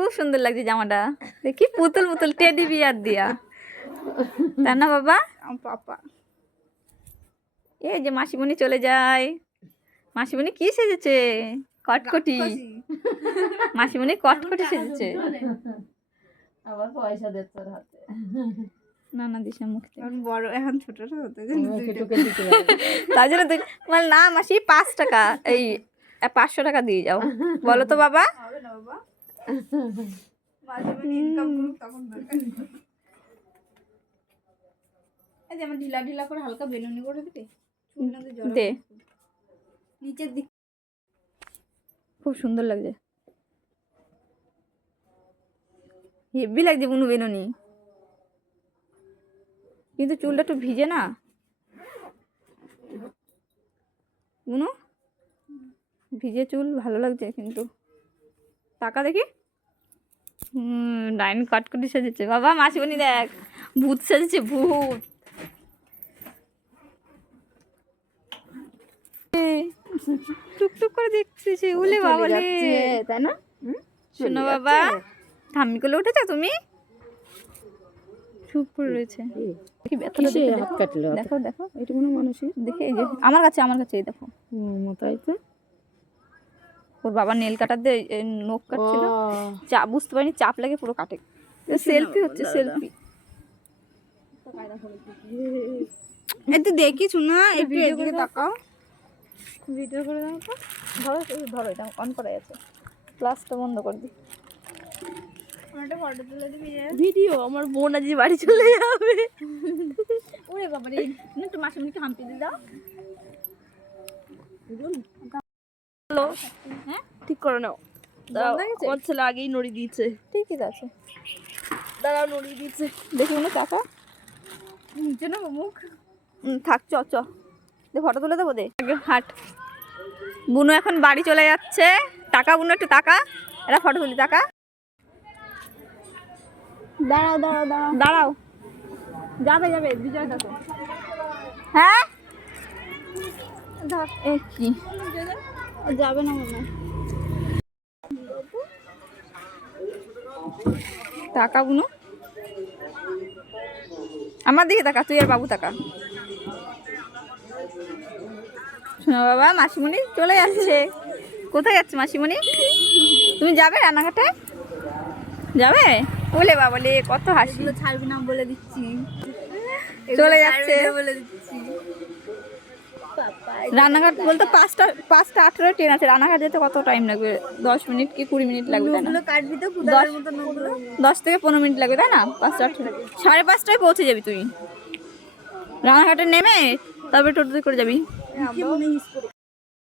খুব সুন্দর লাগছে জামাটা, দেখি পুতুল পুতুল টেডি বিয়ার দিয়া, তাই না বাবা? পাপা এই যে মাসিমণি চলে যায়। মাসিমণি কি সেজেছে? কটকটি। মাসিমণি কটকটি সেজেছে। আবার পয়সা দে তোর হাতে। না না দিশা মুখ বড় এখন ছোটটা হতে তার জন্য মানে না মাসি 5 টাকা এই 500 টাকা দিয়ে যাও, বলো তো বাবা। হবে না বাবা, মাঝে মাঝে ইনকাম করুক তখন দরকার। এই যে আমার ঢিলা ঢিলা করে হালকা বেনুনি করে দিতে চুলটাতে জড়ো দে, নিচের দিক। খুব সুন্দর লাগছে, হেভি লাগছে বুনু বেনুনি, কিন্তু চুলটা একটু ভিজে না বুনু, ভিজে চুল ভালো লাগছে কিন্তু। টাকা দেখি, ডাইন কাট করে সেজেছে বাবা। মাসিমণি দেখ ভূত সেজেছে, ভূত। টুকটুক করে দেখতেছে, উলে বাবা লে, তাই না? শোনো বাবা, ঠাম্মি কোলে উঠেছো তুমি? চুপ করে রয়েছে। দেখি ব্যথাটা দেখে হাত কাটলো? দেখো দেখো, এটা কোনো মানুষের দেখে এই যে আমার কাছে এই দেখো। তাই তো। ওর বাবা নেল কাটার দিয়ে নখ কাটছিল, চাপ বুঝতে পারিনি, চাপ লাগে পুরো কাটে। সেলফি হচ্ছে, সেলফি। একটু দেখি শোনা, একটু এদিকে তাকাও। ভিডিও করে দাও তো, ধরো ধরো, এটা অন করাই আছে, ক্লাসটা বন্ধ করে দিই। একটা ফটো তুলে দিবি। ভিডিও আমার বোন আজ বাড়ি চলে যাবে। ওরে বাবা রে, একটু মাসিমণিকে হাম্পি দিয়ে দাও। হ্যালো, হ্যাঁ ঠিক করে নাও। দাঁড়াও, আমার ছেলে আগেই নড়ি দিয়েছে। ঠিকই আছে, দাঁড়াও, নড়ি দিয়েছে। দেখি মনে টাকা নিচে না মুখ থাক, চ চ ফটো তুলে দেবো দে আগে, হাট। বুনু এখন বাড়ি চলে যাচ্ছে, টাকা বুনু একটু টাকা, এরা ফটো তুলি, টাকা। দাঁড়াও দাঁড়াও দাঁড়াও দাঁড়াও, যাবে যাবে বিজয় দেখো। হ্যাঁ এ কি যাবে না মনে হয়। টাকা বুনু, আমার দিকে টাকা, তুই আর বাবু টাকা। শোনো বাবা, মাসিমণি চলে যাচ্ছে। কোথায় যাচ্ছে মাসিমণি? তুমি যাবে রান্নাঘাটে? যাবে? বলে বাবা লে, কত হাসি। এগুলো ছাড়বি না বলে দিচ্ছি, চলে যাচ্ছে বলে দিচ্ছি। রান্নাঘাট বলতে 5:18 ট্রেন আছে, রান্নাঘাট যেতে কত টাইম লাগবে? 10 মিনিট কি 20 মিনিট লাগবে, তাই না? ওগুলো কাটবি তো কুদালের মতো নগুলো। 10 থেকে 15 মিনিট লাগবে, তাই না? 5:18, 5:30টায় পৌঁছে যাবি তুই রানাঘাটে নেমে, তারপরে টোটোতে করে যাবি। কি মনে হিস করে